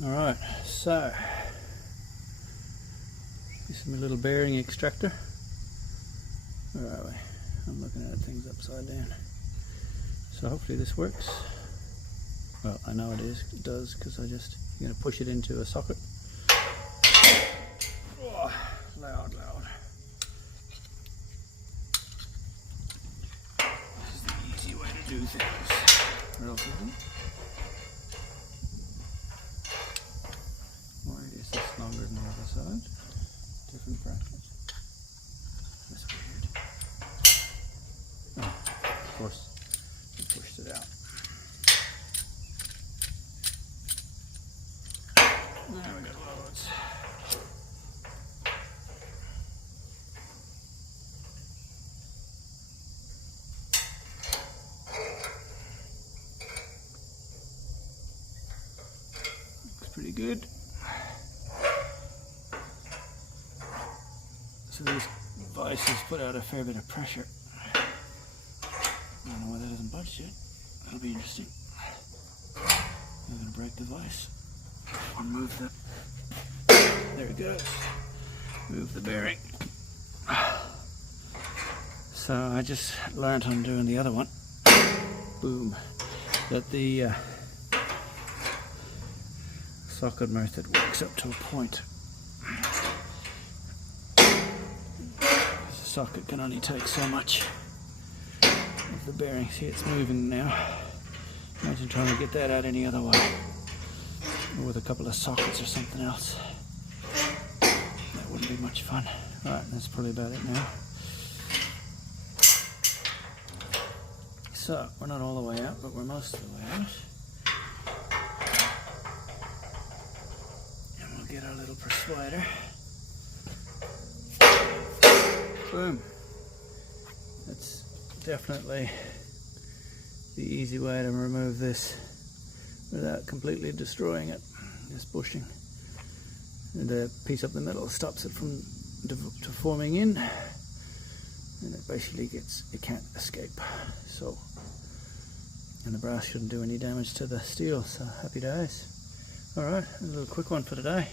Alright, so this is my little bearing extractor. Where are we? I'm looking at things upside down. So hopefully this works. Well, I know it does, because I'm going to push it into a socket. Oh, loud. This is the easy way to do things. Relatively. Why is this longer than the other side? Different bracket. That's weird. Oh, of course, we pushed it out. Now we got loads. Looks pretty good. So these vices put out a fair bit of pressure. I don't know why that hasn't budged yet. That'll be interesting. I'm going to break the vice and move the... There it goes. Move the bearing. So I just learned on doing the other one. Boom. That the socket method works up to a point. The socket can only take so much of the bearing. See, it's moving now. Imagine trying to get that out any other way, or with a couple of sockets or something else. That wouldn't be much fun. Right, that's probably about it now. So we're not all the way out, but we're most of the way out. And we'll get our little persuader. Boom. That's definitely the easy way to remove this without completely destroying it. Just bushing. And the piece up the middle stops it from to forming in, and it basically it can't escape. So, and the brass shouldn't do any damage to the steel, so happy days. Alright, a little quick one for today.